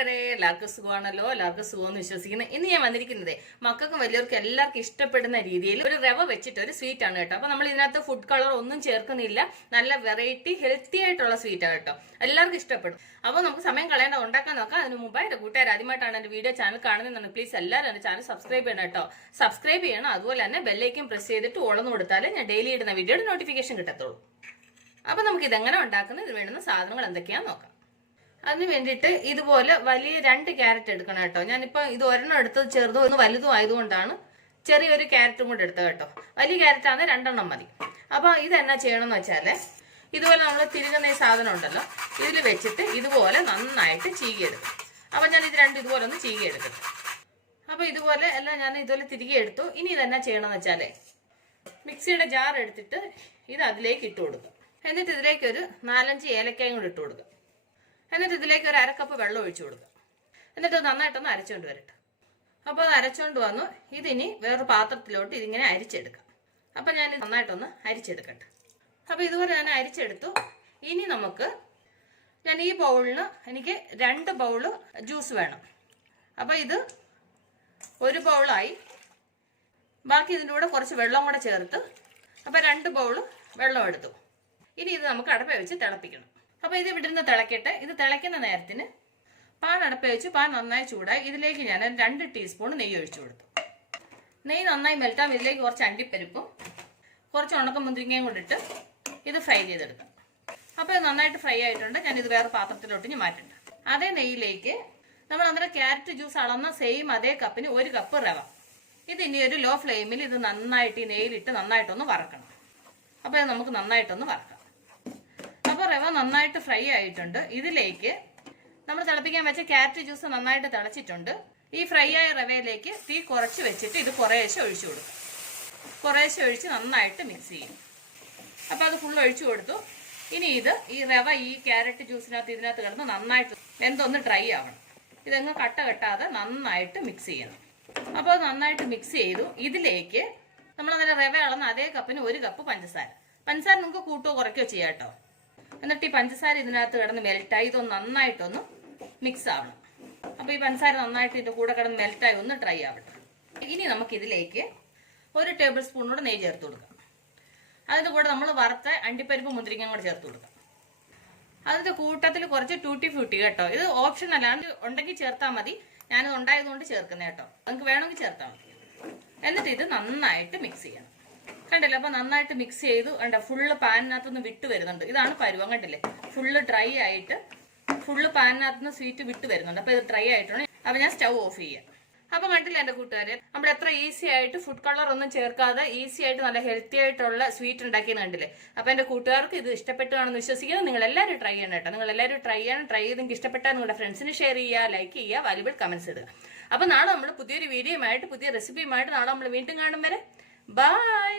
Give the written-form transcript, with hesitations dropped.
കൂട്ടുകാരെ എല്ലാവർക്കും സുഖമാണല്ലോ. എല്ലാവർക്കും സുഖമെന്ന് വിശ്വസിക്കുന്നു. ഇന്ന് ഞാൻ വന്നിരിക്കുന്നത് മക്കൾക്കും വലിയവർക്കും എല്ലാവർക്കും ഇഷ്ടപ്പെടുന്ന രീതിയിൽ ഒരു റവ വെച്ചിട്ട് ഒരു സ്വീറ്റ് ആണ് കേട്ടോ. അപ്പൊ നമ്മൾ ഇതിനകത്ത് ഫുഡ് കളർ ഒന്നും ചേർക്കുന്നില്ല. നല്ല വെറൈറ്റി ഹെൽത്തി ആയിട്ടുള്ള സ്വീറ്റ് ആണ് കേട്ടോ. എല്ലാവർക്കും ഇഷ്ടപ്പെടും. അപ്പൊ നമുക്ക് സമയം കളയേണ്ട ഉണ്ടാക്കാൻ നോക്കാം. അതിന് മുമ്പ് എന്റെ കൂട്ടുകാർ ആദ്യമായിട്ടാണ് എന്റെ വീഡിയോ ചാനൽ കാണുന്നതെന്ന് പ്ലീസ് എല്ലാവരും എന്റെ ചാനൽ സബ്സ്ക്രൈബ് ചെയ്യണം കേട്ടോ. സബ്സ്ക്രൈബ് ചെയ്യണം. അതുപോലെ തന്നെ ബെല്ലൈക്കൻ പ്രസ് ചെയ്തിട്ട് ഓളന്ന് കൊടുത്താലേ ഞാൻ ഡെയിലി ഇടുന്ന വീഡിയോയുടെ നോട്ടിഫിക്കേഷൻ കിട്ടത്തുള്ളൂ. അപ്പൊ നമുക്ക് ഇതെങ്ങനെ ഉണ്ടാക്കുന്നത്, ഇത് വേണ്ടുന്ന സാധനങ്ങൾ എന്തൊക്കെയാന്ന് നോക്കാം. അതിന് വേണ്ടിയിട്ട് ഇതുപോലെ വലിയ 2 ക്യാരറ്റ് എടുക്കണം കേട്ടോ. ഞാനിപ്പോ ഇത് ഒരെണ്ണം എടുത്തത് ചെറുതും ഒന്ന് വലുതും ആയതുകൊണ്ടാണ് ചെറിയൊരു ക്യാരറ്റും കൂടെ എടുത്തത് കേട്ടോ. വലിയ ക്യാരറ്റ് ആണ് 2 എണ്ണം മതി. അപ്പൊ ഇതെന്നാ ചെയ്യണമെന്ന് വെച്ചാല് ഇതുപോലെ നമ്മൾ തിരികുന്ന ഈ സാധനം ഉണ്ടല്ലോ, ഇതിൽ വെച്ചിട്ട് ഇതുപോലെ നന്നായിട്ട് ചീകിയെടുക്കും. അപ്പൊ ഞാൻ ഇത് രണ്ടും ഇതുപോലെ ഒന്ന് ചീകിയെടുക്കും. അപ്പൊ ഇതുപോലെ എല്ലാം ഞാൻ ഇതുപോലെ തിരികെ എടുത്തു. ഇനി ഇതെന്നാ ചെയ്യണമെന്ന് വെച്ചാലേ മിക്സിയുടെ ജാർ എടുത്തിട്ട് ഇത് അതിലേക്ക് ഇട്ട് കൊടുക്കും. എന്നിട്ട് ഇതിലേക്ക് ഒരു 4-5 ഏലക്കായും കൂടി ഇട്ട് കൊടുക്കും. എന്നിട്ട് ഇതിലേക്ക് ഒരു 1/2 കപ്പ് വെള്ളം ഒഴിച്ചു കൊടുക്കുക. എന്നിട്ട് നന്നായിട്ടൊന്ന് അരച്ചുകൊണ്ട് വരട്ടെ. അപ്പോൾ അത് അരച്ചുകൊണ്ട് വന്നു. ഇതിനി വേറൊരു പാത്രത്തിലോട്ട് ഇതിങ്ങനെ അരിച്ചെടുക്കാം. അപ്പം ഞാൻ നന്നായിട്ടൊന്ന് അരിച്ചെടുക്കട്ടെ. അപ്പോൾ ഇതുപോലെ ഞാൻ അരിച്ചെടുത്തു. ഇനി ഞാൻ ഈ ബൗളിന് എനിക്ക് 2 ബൗള് ജ്യൂസ് വേണം. അപ്പോൾ ഇത് 1 ബൗളായി. ബാക്കി ഇതിൻ്റെ കൂടെ കുറച്ച് വെള്ളം കൂടെ ചേർത്ത് അപ്പോൾ 2 ബൗള് വെള്ളം എടുത്തു. ഇനി ഇത് നമുക്ക് അടപ്പ വെച്ച് തിളപ്പിക്കണം. അപ്പൊ ഇത് ഇവിടുന്ന് തിളക്കട്ടെ. ഇത് തിളയ്ക്കുന്ന നേരത്തിന് പാൻ അടപ്പ വെച്ച് പാൻ നന്നായി ചൂടായി. ഇതിലേക്ക് ഞാൻ 2 ടീസ്പൂൺ നെയ്യ് ഒഴിച്ചു കൊടുത്തു. നെയ്യ് നന്നായി മെൽറ്റാം. ഇതിലേക്ക് കുറച്ച് അണ്ടിപ്പരിപ്പും കുറച്ച് ഉണക്കമുന്തിരിങ്ങയും കൊണ്ടിട്ട് ഇത് ഫ്രൈ ചെയ്തെടുക്കാം. അപ്പോൾ ഇത് നന്നായിട്ട് ഫ്രൈ ആയിട്ടുണ്ട്. ഞാൻ ഇത് വേറെ പാത്രത്തിലോട്ട് മാറ്റണ്ട. അതേ നെയ്യിലേക്ക് നമ്മൾ അന്നേരം ക്യാരറ്റ് ജ്യൂസ് അളന്ന സെയിം അതേ കപ്പിന് 1 കപ്പ് റവ. ഇത് ഇനി ഒരു ലോ ഫ്ലെയിമിൽ ഇത് നന്നായിട്ട് ഈ നെയ്യിലിട്ട് നന്നായിട്ടൊന്ന് വറക്കണം. അപ്പോൾ ഇത് നമുക്ക് നന്നായിട്ടൊന്ന് വറക്കാം. അപ്പോൾ റവ നന്നായിട്ട് ഫ്രൈ ആയിട്ടുണ്ട്. ഇതിലേക്ക് നമ്മൾ തിളപ്പിക്കാൻ വെച്ച ക്യാരറ്റ് ജ്യൂസ് നന്നായിട്ട് തിളച്ചിട്ടുണ്ട്. ഈ ഫ്രൈ ആയ റവയിലേക്ക് തീ കുറച്ച് വെച്ചിട്ട് ഇത് കുറേശ്ശെ ഒഴിച്ചു കൊടുക്കും. കുറേശ്ശെ ഒഴിച്ച് നന്നായിട്ട് മിക്സ് ചെയ്യും. അപ്പോൾ അത് ഫുൾ ഒഴിച്ചു കൊടുത്തു. ഇനി ഈ റവ ഈ ക്യാരറ്റ് ജ്യൂസിനകത്ത് ഇതിനകത്ത് കിടന്ന് നന്നായിട്ട് എന്തൊന്ന് ഡ്രൈ ആവണം. ഇതെങ്ങ് കട്ട കെട്ടാതെ നന്നായിട്ട് മിക്സ് ചെയ്യണം. അപ്പോൾ അത് നന്നായിട്ട് മിക്സ് ചെയ്തു. ഇതിലേക്ക് നമ്മൾ അങ്ങനെ റവ അളന്ന അതേ കപ്പിന് 1 കപ്പ് പഞ്ചസാര. പഞ്ചസാര നിങ്ങൾക്ക് കൂട്ടുകയോ കുറയ്ക്കുകയോ ചെയ്യാം കേട്ടോ. എന്നിട്ട് ഈ പഞ്ചസാര ഇതിനകത്ത് കിടന്ന് മെൽറ്റായി ഇതൊന്ന് നന്നായിട്ടൊന്ന് മിക്സ് ആവണം. അപ്പോൾ ഈ പഞ്ചസാര നന്നായിട്ട് ഇതിൻ്റെ കൂടെ കിടന്ന് മെൽറ്റായി ഒന്ന് ഡ്രൈ ആവട്ടെ. ഇനി നമുക്കിതിലേക്ക് 1 ടേബിൾ സ്പൂൺ കൂടെ നെയ്യ് ചേർത്ത് കൊടുക്കാം. അതിൻ്റെ കൂടെ നമ്മൾ വറുത്ത അണ്ടിപ്പരിപ്പ് മുന്തിരിങ്ങയും കൂടെ ചേർത്ത് കൊടുക്കാം. അതിൻ്റെ കൂട്ടത്തിൽ കുറച്ച് ടൂട്ടി ഫ്രൂട്ടി കേട്ടോ. ഇത് ഓപ്ഷൻ അല്ലാണ്ട് ഉണ്ടെങ്കിൽ ചേർത്താൽ മതി. ഞാനത് ഉണ്ടായതുകൊണ്ട് ചേർക്കുന്നത് കേട്ടോ. നിങ്ങൾക്ക് വേണമെങ്കിൽ ചേർത്താൽ മതി. എന്നിട്ട് ഇത് നന്നായിട്ട് മിക്സ് ചെയ്യണം. കണ്ടില്ലേ? അപ്പൊ നന്നായിട്ട് മിക്സ് ചെയ്തു. കണ്ട ഫുള്ള് പാനിനകത്തുനിന്ന് വിട്ട് വരുന്നുണ്ട്. ഇതാണ് പരുവം. കണ്ടില്ലേ? ഫുള്ള് ഡ്രൈ ആയിട്ട് ഫുള്ള് പാനിനകത്തുനിന്ന് സ്വീറ്റ് വിട്ട് വരുന്നുണ്ട്. അപ്പൊ ഇത് ഡ്രൈ ആയിട്ടാണ്. അപ്പൊ ഞാൻ സ്റ്റൗ ഓഫ് ചെയ്യാം. അപ്പൊ കണ്ടില്ല എന്റെ കൂട്ടുകാരെ, നമ്മൾ എത്ര ഈസി ആയിട്ട് ഫുഡ് കളർ ഒന്നും ചേർക്കാതെ ഈസി ആയിട്ട് നല്ല ഹെൽത്തി ആയിട്ടുള്ള സ്വീറ്റ് ഉണ്ടാക്കിയെന്ന് കണ്ടില്ലേ? അപ്പൊ എന്റെ കൂട്ടുകാർക്ക് ഇത് ഇഷ്ടപ്പെട്ടു കാണുമെന്ന് വിശ്വസിക്കുന്നത്. നിങ്ങൾ എല്ലാവരും ട്രൈ ചെയ്യണം കേട്ടോ. നിങ്ങൾ എല്ലാവരും ട്രൈ ചെയ്യണം. ട്രൈ ചെയ്ത് നിങ്ങൾക്ക് ഇഷ്ടപ്പെട്ടാൽ നിങ്ങളുടെ ഫ്രണ്ട്സിന് ഷെയർ ചെയ്യുക, ലൈക്ക് ചെയ്യുക, വാല്യുബിൾ കമന്റ്സ് ഇടുക. അപ്പൊ നാളെ നമ്മൾ പുതിയൊരു വീഡിയോയുമായിട്ട് പുതിയ റെസിപ്പിയുമായിട്ട് നാളെ നമ്മൾ വീണ്ടും കാണും വരെ ബൈ.